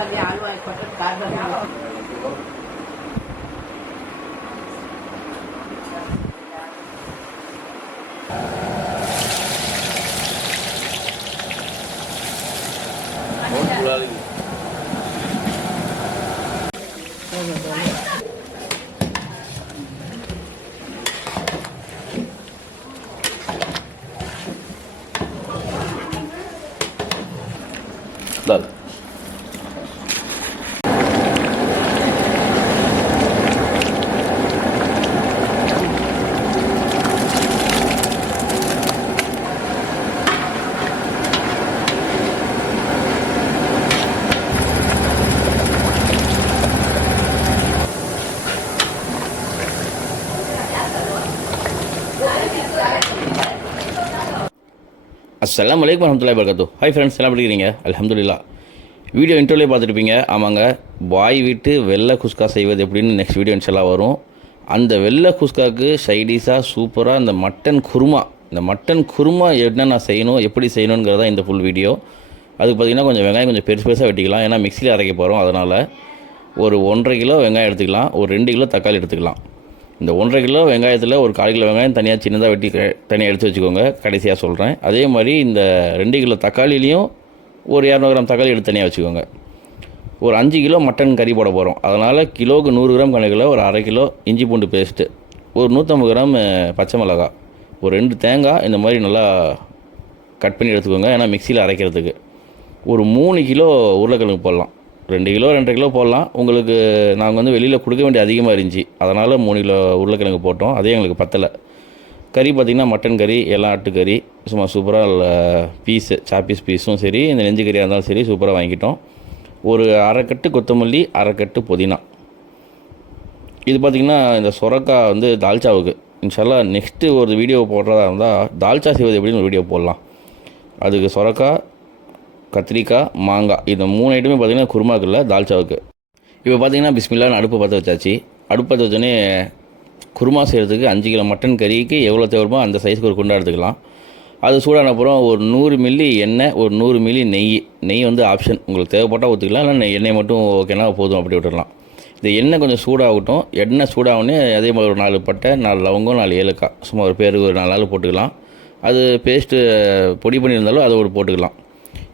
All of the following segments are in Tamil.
खाली आलो आहे फक्त काय बनवलं Dale. அஸ்லாம் வலைக்கம் வரமத்துல்லாஹி வபரகாத்து ஹாய் ஃப்ரெண்ட்ஸ் எல்லாம் எப்படி இருக்கிறீங்க அல்ஹம்துலில்லா. வீடியோ இன்டர்வியூலே பார்த்துருப்பீங்க. ஆமாங்க. பாய் விட்டு வெள்ளை குஸ்கா செய்வது எப்படின்னு நெக்ஸ்ட் வீடியோ இன்ஷால்லா வரும். அந்த வெள்ளை குஸ்காக்கு சைடிஷாக சூப்பராக அந்த மட்டன் குருமா. இந்த மட்டன் குருமா என்னென்ன செய்யணும் எப்படி செய்யணுங்கிறதா இந்த ஃபுல் வீடியோ அதுக்கு பார்த்தீங்கன்னா கொஞ்சம் வெங்காயம் கொஞ்சம் பெருசு பெருசாக வெட்டிக்கலாம். ஏன்னா மிக்சியில் அரைக்க போகிறோம் அதனால் ஒரு ஒன்றரை கிலோ வெங்காயம் எடுத்துக்கலாம். ஒரு ரெண்டு கிலோ தக்காளி எடுத்துக்கலாம். இந்த ஒன்றரை கிலோ வெங்காயத்தில் ஒரு கால் கிலோ வெங்காயம் தனியாக சின்னதாக வெட்டி க- தனியாக எடுத்து வச்சுக்கோங்க. கடைசியாக சொல்கிறேன் அதே மாதிரி இந்த ரெண்டு கிலோ தக்காளிலையும் ஒரு இரநூறு கிராம் தக்காளி எடுத்து தனியாக வச்சுக்கோங்க. ஒரு அஞ்சு கிலோ மட்டன் கறி போட போகிறோம் அதனால் கிலோவுக்கு நூறு கிராம் கணக்கில் ஒரு அரை கிலோ இஞ்சி பூண்டு பேஸ்ட்டு ஒரு நூற்றம்பது கிராம் பச்சை மிளகாய் ஒரு ரெண்டு தேங்காய் இந்த மாதிரி நல்லா கட் பண்ணி எடுத்துக்கோங்க. ஏன்னா மிக்சியில் அரைக்கிறதுக்கு. ஒரு மூணு கிலோ உருளைக்கிழங்கு போடலாம். ரெண்டு கிலோ ரெண்டரை கிலோ போடலாம். உங்களுக்கு நாங்கள் வந்து வெளியில் கொடுக்க வேண்டிய அதிகமாக இருந்துச்சு. அதனால் மூணு கிலோ உருளைக்கிழங்கு போட்டோம். அதே எங்களுக்கு பத்தலை. கறி பார்த்திங்கன்னா மட்டன் கறி எல்லாம் ஆட்டுக்கறி சும்மா சூப்பராக பீஸு சாப்பீஸ் பீஸும் சரி இந்த நெஞ்சு கறியாக இருந்தாலும் சரி சூப்பராக வாங்கிட்டோம். ஒரு அரைக்கட்டு கொத்தமல்லி அரைக்கட்டு புதினா. இது பார்த்திங்கன்னா இந்த சொரக்காய் வந்து தால்ச்சாவுக்கு. இன்ஷால்லா நெக்ஸ்ட்டு ஒரு வீடியோ போடுறதா இருந்தால் தால்ச்சா செய்வது எப்படின்னு ஒரு வீடியோ போடலாம். அதுக்கு சொரக்காய் கத்திரிக்காய் மாங்காய் இந்த மூணு ஐட்டமே பார்த்திங்கன்னா குருமாக்கு இல்லை தால்ச்சாவுக்கு. இப்போ பார்த்தீங்கன்னா பிஸ்மில்லான்னு அடுப்பு பற்ற வச்சாச்சு. அடுப்பு பற்ற வச்சோடனே குருமா செய்கிறதுக்கு அஞ்சு கிலோ மட்டன் கறிக்கு எவ்வளோ தேவைமோ அந்த சைஸ்க்கு ஒரு குண்டா எடுத்துக்கலாம். அது சூடான அப்புறம் ஒரு நூறு மில்லி எண்ணெய் ஒரு நூறு மில்லி நெய். நெய் வந்து ஆப்ஷன் உங்களுக்கு தேவைப்பட்டால் ஊற்றிக்கலாம் இல்லை எண்ணெய் மட்டும் ஓகேனா போதும் அப்படி விட்டுடலாம். இந்த எண்ணெய் கொஞ்சம் சூடாகட்டும். எண்ணெய் சூடாகனே அதே மாதிரி ஒரு நாலு பட்டை நாலு லவங்கம் நாலு ஏலக்காய் சும்மா ஒரு பேருக்கு ஒரு நாலு நாள் போட்டுக்கலாம். அது பேஸ்ட்டு பொடி பண்ணியிருந்தாலும் அதை ஒரு போட்டுக்கலாம்.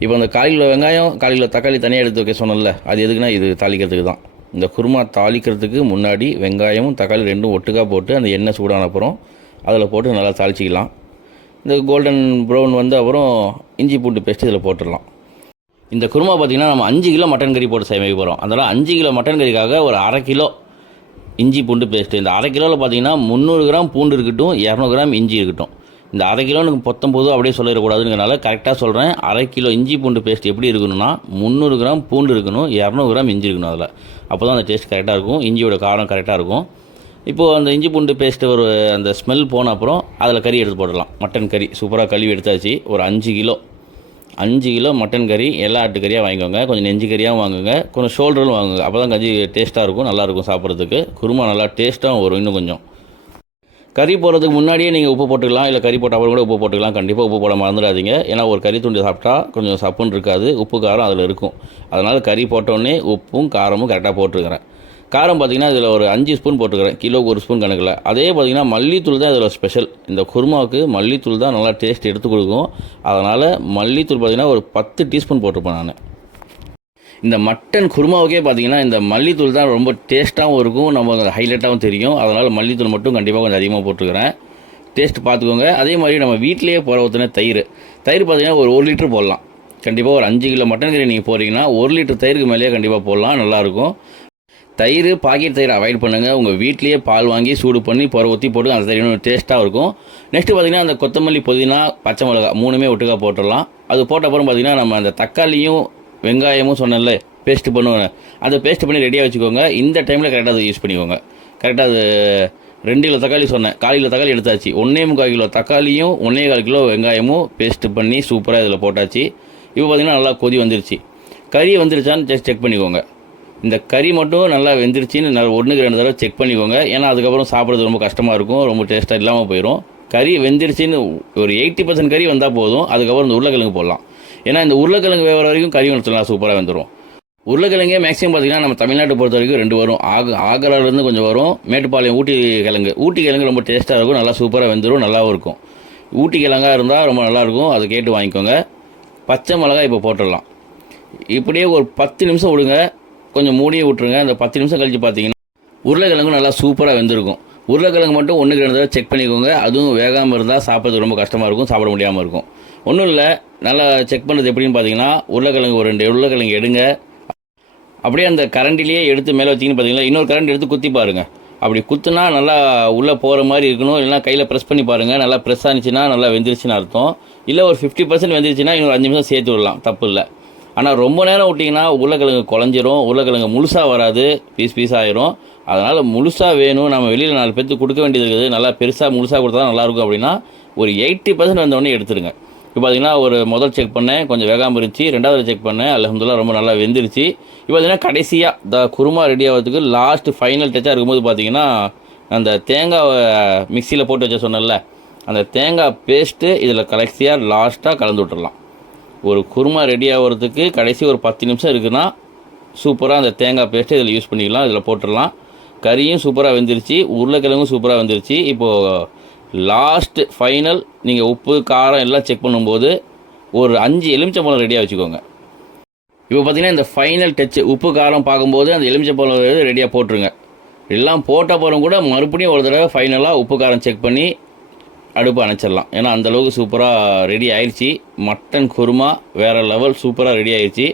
இப்போ அந்த கால் கிலோ வெங்காயம் கால் கிலோ தக்காளி தனியாக எடுத்து வைக்க சொன்னல அது எதுக்குன்னா இது தாளிக்கிறதுக்கு தான். இந்த குருமா தாளிக்கிறதுக்கு முன்னாடி வெங்காயமும் தக்காளி ரெண்டும் ஒட்டுக்கா போட்டு அந்த எண்ணெய் சூடான அப்புறம் அதில் போட்டு நல்லா தாளிச்சிக்கலாம். இந்த கோல்டன் ப்ரௌன் வந்து அப்புறம் இஞ்சி பூண்டு பேஸ்ட் இதில் போட்டுடலாம். இந்த குருமா பார்த்திங்கன்னா நம்ம அஞ்சு கிலோ மட்டன் கறி போட்டு சேமிக்க போகிறோம் அதனால் அஞ்சு கிலோ மட்டன் கறிக்காக ஒரு அரை கிலோ இஞ்சி பூண்டு பேஸ்ட்டு இந்த அரை கிலோவில் பார்த்தீங்கன்னா முந்நூறு கிராம் பூண்டு இருக்கட்டும் இரநூறு கிராம் இஞ்சி இருக்கட்டும். இந்த அரை கிலோ எனக்கு பத்தொம்போது அப்படியே சொல்லிடக்கூடாதுங்கிறனால கரெக்டாக சொல்கிறேன் அரை கிலோ இஞ்சி பூண்டு பேஸ்ட் எப்படி இருக்கணும்னா முந்நூறு கிராம் பூண்டு இருக்கணும் இரநூறு கிராம் இஞ்சி இருக்கணும் அதில். அப்போ தான் அந்த டேஸ்ட் கரெக்டாக இருக்கும். இஞ்சியோட காரம் கரெக்டாக இருக்கும். இப்போது அந்த இஞ்சி பூண்டு பேஸ்ட்டு ஒரு அந்த ஸ்மெல் போன அப்புறம் அதில் கறி எடுத்து போடலாம் மட்டன் கறி சூப்பராக கழுவி எடுத்தாச்சு. ஒரு அஞ்சு கிலோ. அஞ்சு கிலோ மட்டன் கறி எல்லா ஆட்டு கறியாக வாங்கிக்கோங்க. கொஞ்சம் நெஞ்சு கறியாகவும் வாங்குங்க. கொஞ்சம் ஷோல்டரும் வாங்குங்க. அப்போ தான் கஞ்சி டேஸ்ட்டாக இருக்கும் நல்லாயிருக்கும் சாப்பிட்றதுக்கு. குருமா நல்லா டேஸ்ட்டாகவும் வரும் இன்னும் கொஞ்சம். கறி போடுறதுக்கு முன்னாடியே நீங்கள் உப்பு போட்டுக்கலாம் இல்லை கறி போட்ட அப்புறம் கூட உப்பு போட்டுக்கலாம். கண்டிப்பாக உப்பு போட மறந்துடாதீங்க. ஏன்னா ஒரு கறி துண்டு சாப்பிட்டா கொஞ்சம் சப்புன்னு இருக்காது உப்பு காரம் அதில் இருக்கும். அதனால் கறி போட்டோடனே உப்பும் காரமும் கரெக்டாக போட்டுருக்கிறேன் காரம் பார்த்தீங்கன்னா இதில் ஒரு அஞ்சு ஸ்பூன் போட்டுக்கிறேன். கிலோக்கு ஒரு ஸ்பூன் கணக்கில். அதே பார்த்தீங்கன்னா மல்லித்தூள் தான் இதில் ஸ்பெஷல் இந்த குருமாவுக்கு மல்லித்தூள் தான் நல்லா டேஸ்ட் எடுத்து கொடுக்கும். அதனால் மல்லித்தூள் பார்த்தீங்கன்னா ஒரு பத்து டீஸ்பூன் போட்டிருப்பேன் நான். இந்த மட்டன் குருமாவுக்கே பார்த்தீங்கன்னா இந்த மல்லித்தூள் தான் ரொம்ப டேஸ்ட்டாகவும் இருக்கும் நம்ம ஹைலைட்டாகவும் தெரியும். அதனால் மல்லித்தூள் மட்டும் கண்டிப்பாக கொஞ்சம் அதிகமாக போட்டுக்கிறேன். டேஸ்ட் பார்த்துக்கோங்க அதே மாதிரி நம்ம வீட்டிலேயே போகிற தயிர். தயிர் பார்த்தீங்கன்னா ஒரு ஒரு லிட்டர் போடலாம். கண்டிப்பாக ஒரு அஞ்சு கிலோ மட்டன் கறி நீங்கள் போகிறீங்கன்னா ஒரு லிட்டர் தயிருக்கு மேலேயே கண்டிப்பாக போடலாம். நல்லாயிருக்கும். தயிர் பாக்கெட் தயிர் அவாய்ட் பண்ணுங்கள் உங்கள் வீட்லேயே பால் வாங்கி சூடு பண்ணி புற ஊற்றி போட்டு அந்த தயிர் டேஸ்ட்டாக இருக்கும். நெக்ஸ்ட்டு பார்த்திங்கன்னா அந்த கொத்தமல்லி புதினா பச்சை மிளகா மூணுமே ஒட்டுக்கா போட்டுடலாம். அது போட்ட அப்புறம் பார்த்தீங்கன்னா நம்ம அந்த தக்காளியும் வெங்காயமும் சொன்னேன்ல பேஸ்ட் பண்ணுவேன். அதை பேஸ்ட் பண்ணி ரெடியாக வச்சுக்கோங்க. இந்த டைமில் கரெக்டாக அதை யூஸ் பண்ணிக்கோங்க. கரெக்டாக அது ரெண்டு கிலோ தக்காளி சொன்னேன். கால் கிலோ தக்காளி எடுத்தாச்சு. ஒன்றே முக்கால் கிலோ தக்காளியும் ஒன்றே கால் கிலோ வெங்காயமும் பேஸ்ட் பண்ணி சூப்பராக இதில் போட்டாச்சு. இப்போ பார்த்தீங்கன்னா நல்லா கொதி வந்துருச்சு. கறி வந்துருச்சான்னு ஜஸ்ட் செக் பண்ணிக்கோங்க. இந்த கறி மட்டும் நல்லா வெந்துருச்சுன்னு நல்லா ஒன்றுக்கு ரெண்டு தடவை செக் பண்ணிக்கோங்க. ஏன்னா அதுக்கப்புறம் சாப்பிட்றது ரொம்ப கஷ்டமாக இருக்கும். ரொம்ப டேஸ்ட்டாக இல்லாமல் போயிடும் கறி வெந்துருச்சின்னு ஒரு எயிட்டி பர்சன்ட் கறி வந்தால் போதும். அதுக்கப்புறம் இந்த உருளைக்கிழங்கு போடலாம். ஏன்னா இந்த உருளைக்கிழங்கு வேகிற வரைக்கும் கறி நல்லா சூப்பராக வந்துடும் உருளைக்கிழங்கே மேக்ஸிமம் பார்த்தீங்கன்னா நம்ம தமிழ்நாட்டை பொறுத்த வரைக்கும் ரெண்டு வரும். ஆக ஆகராலேருந்து கொஞ்சம் வரும். மேட்டுப்பாளையம் ஊட்டி கிழங்கு. ஊட்டி கிழங்கு ரொம்ப டேஸ்ட்டாக இருக்கும். நல்லா சூப்பராக வெந்துடும் நல்லாவும் இருக்கும். ஊட்டி கிழங்கா இருந்தால் ரொம்ப நல்லாயிருக்கும் அதை கேட்டு வாங்கிக்கோங்க. பச்சை மிளகாய் இப்போ போட்டுடலாம். இப்படியே ஒரு பத்து நிமிஷம் விடுங்க. கொஞ்சம் மூடியே விட்ருங்க அந்த பத்து நிமிஷம் கழித்து பார்த்தீங்கன்னா உருளைக்கிழங்கு நல்லா சூப்பராக வெந்திருக்கும். உருளைக்கிழங்கு மட்டும் ஒன்றுக்கு ரெண்டு தடவை செக் பண்ணிக்கோங்க. அதுவும் வேகாமல் இருந்தால் சாப்பிட்றது ரொம்ப கஷ்டமாக இருக்கும். சாப்பிட முடியாமல் இருக்கும். ஒன்றும் இல்லை. நல்லா செக் பண்ணுறது எப்படின்னு பார்த்தீங்கன்னா உருளைக்கிழங்கு ஒரு ரெண்டு உருளைக்கிழங்கு எடுங்க. அப்படியே அந்த கரண்டிலேயே எடுத்து மேலே வச்சிங்கன்னு பார்த்தீங்களா இன்னொரு கரண்ட் எடுத்து குத்தி பாருங்கள் அப்படி குத்துனா நல்லா உள்ளே போகிற மாதிரி இருக்கணும். இல்லைனா கையில் ப்ரெஸ் பண்ணி பாருங்கள் நல்லா ப்ரெஸ் ஆனிச்சுன்னா நல்லா வெந்துருச்சுன்னு அர்த்தம். இல்லை ஒரு ஃபிஃப்டி பர்சன்ட் வெந்துருச்சுன்னா இன்னொரு அஞ்சு நிமிஷம் சேர்த்து விடலாம். தப்பு இல்லை. ஆனால் ரொம்ப நேரம் விட்டிங்கன்னா உருளைக்கிழங்கு குழஞ்சிரும். உருளைக்கிழங்கு முழுசாக வராது. பீஸ் பீஸ் ஆயிரும். அதனால் முழுசாக வேணும். நம்ம வெளியில் நாலு பேர்த்துக்கு கொடுக்க வேண்டியது இருக்குது. நல்லா பெருசாக முழுசாக கொடுத்தா நல்லாயிருக்கும் அப்படின்னா ஒரு எயிட்டி பர்சன்ட் வந்தவொடனே எடுத்துருங்க. இப்போ பார்த்தீங்கன்னா ஒரு முதல் செக் பண்ணேன் கொஞ்சம் வேகாமல் இருந்துச்சு. ரெண்டாவது செக் பண்ணேன் அல்ஹம்துலில்லாஹ் ரொம்ப நல்லா வெந்துருச்சு. இப்போ பார்த்தீங்கன்னா கடைசியாக த குருமா ரெடி ஆகிறதுக்கு லாஸ்ட் ஃபைனல் டச்சாக இருக்கும்போது பார்த்தீங்கன்னா அந்த தேங்காவை மிக்சியில் போட்டு வச்ச சொன்னேன்ல அந்த தேங்காய் பேஸ்ட்டு இதில் கடைசியாக லாஸ்ட்டாக கலந்து விட்டுடலாம் ஒரு குருமா ரெடி ஆகிறதுக்கு கடைசி ஒரு பத்து நிமிஷம் இருக்குன்னா சூப்பராக அந்த தேங்காய் பேஸ்ட்டு இதில் யூஸ் பண்ணிக்கலாம் இதில் போட்டுடலாம் கறியும் சூப்பராக வெந்துருச்சு உருளைக்கிழங்கும் சூப்பராக வெந்துருச்சு. இப்போது லாஸ்ட்டு ஃபைனல் நீங்கள் உப்பு காரம் எல்லாம் செக் பண்ணும்போது ஒரு அஞ்சு எலுமிச்சம்பழம் ரெடியாக வச்சுக்கோங்க. இப்போ பார்த்தீங்கன்னா இந்த ஃபைனல் டச்சு உப்பு காரம் பார்க்கும்போது அந்த எலுமிச்சம்பழம் ரெடியாக போட்டுருங்க. எல்லாம் போட்ட அப்புறம் கூட மறுபடியும் ஒரு தடவை ஃபைனலாக உப்பு காரம் செக் பண்ணி அடுப்பு அணைச்சிடலாம். ஏன்னா அந்த அளவுக்கு சூப்பராக ரெடி ஆயிடுச்சு மட்டன் குருமா வேறு லெவல் சூப்பராக ரெடி ஆயிடுச்சு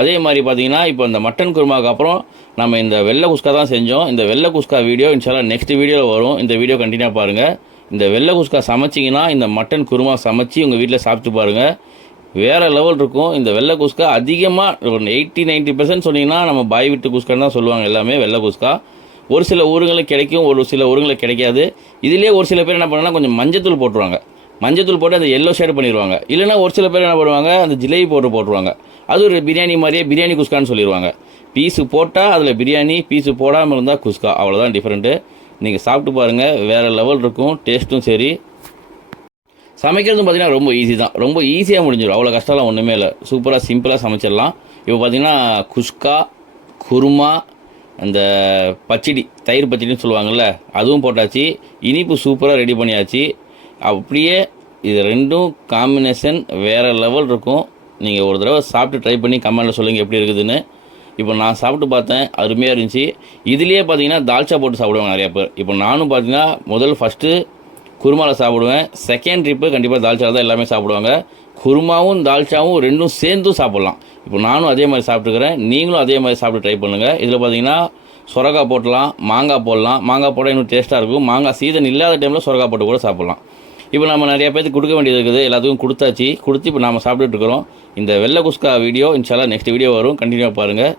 அதே மாதிரி பார்த்தீங்கன்னா இப்போ இந்த மட்டன் குருமாவுக்கு அப்புறம் நம்ம இந்த வெள்ளை குஸ்கா தான் செஞ்சோம். இந்த வெள்ளை குஸ்கா வீடியோ இன்ஷால்லாம் நெக்ஸ்ட் வீடியோவில் வரும். இந்த வீடியோ கண்டினியூ பாருங்கள் இந்த வெள்ளை குஸ்கா சமைச்சிங்கன்னா இந்த மட்டன் குருமா சமைச்சு உங்கள் வீட்டில் சாப்பிட்டு பாருங்கள் வேறு லெவல் இருக்கும். இந்த வெள்ளை குஸ்கா அதிகமாக ஒரு எயிட்டி நைன்ட்டி பர்சன்ட் சொன்னீங்கன்னா நம்ம பாய் விட்டு குஸ்கான்னு தான் சொல்லுவாங்க எல்லாமே வெள்ளை குஸ்கா. ஒரு சில ஊருங்களில் கிடைக்கும் ஒரு சில ஊருங்களில் கிடைக்காது. இதுலேயே ஒரு சில பேர் என்ன பண்ணாங்கன்னா கொஞ்சம் மஞ்சத்தூள் போட்டுருவாங்க. மஞ்சத்தூள் போட்டு அந்த எல்லோ ஷேட் பண்ணிடுவாங்க இல்லைன்னா ஒரு சில பேர் என்ன பண்ணுவாங்க அந்த ஜிலேபி போட்டு போட்டுருவாங்க. அது ஒரு பிரியாணி மாதிரியே பிரியாணி குஸ்கான்னு சொல்லிடுவாங்க பீஸு போட்டால் அதில் பிரியாணி பீஸு போடாமல் இருந்தால் குஸ்கா. அவ்வளோதான் டிஃப்ரெண்ட்டு நீங்கள் சாப்பிட்டு பாருங்கள் வேறு லெவல் இருக்கும் டேஸ்ட்டும் சரி. சமைக்கிறதும் பார்த்தீங்கன்னா ரொம்ப ஈஸி தான். ரொம்ப ஈஸியாக முடிஞ்சிடும். அவ்வளோ கஷ்டம்லாம் ஒன்றுமே இல்லை. சூப்பராக சிம்பிளாக சமைச்சிடலாம். இப்போ பார்த்தீங்கன்னா குஷ்கா குருமா அந்த பச்சடி தயிர் பச்சடின்னு சொல்லுவாங்கள்ல அதுவும் போட்டாச்சு. இனிப்பு சூப்பராக ரெடி பண்ணியாச்சு. அப்படியே இது ரெண்டும் காம்பினேஷன் வேறு லெவல் இருக்கும். நீங்கள் ஒரு தடவை சாப்பிட்டு ட்ரை பண்ணி கமெண்டில் சொல்லுங்கள் எப்படி இருக்குதுன்னு. இப்போ நான் சாப்பிட்டு பார்த்தேன் அருமையாக இருந்துச்சு. இதுலேயே பார்த்தீங்கன்னா தால்ச்சா போட்டு சாப்பிடுவாங்க நிறையா பேர். இப்போ நானும் பார்த்தீங்கன்னா முதல் ஃபஸ்ட்டு குருமாவில் சாப்பிடுவேன். செகண்ட் ட்ரிப்பு கண்டிப்பாக தால்ச்சா தான் எல்லாமே சாப்பிடுவாங்க. குருமாவும் தால்ச்சாவும் ரெண்டும் சேர்ந்தும் சாப்பிட்லாம். இப்போ நானும் அதே மாதிரி சாப்பிட்டுக்கிறேன். நீங்களும் அதே மாதிரி சாப்பிட்டு ட்ரை பண்ணுங்கள் இதில் பார்த்தீங்கன்னா சொரக்காய் போட்டலாம் மாங்காய் போடலாம். மாங்காய் போட இன்னும் டேஸ்ட்டாக இருக்கும். மாங்காய் சீசன் இல்லாத டைமில் சொரக்காய் போட்டு கூட சாப்பிட்லாம். இப்போ நம்ம நிறைய பேருக்கு கொடுக்க வேண்டியது இருக்குது. எல்லாத்துக்கும் கொடுத்தாச்சு. கொடுத்து இப்போ நாம சாப்பிட்டுட்டு இருக்கிறோம். இந்த வெள்ளை குஸ்கா வீடியோ இன்ஷால்லா நெக்ஸ்ட் வீடியோ வரும். கண்டினியூவாக பாருங்கள்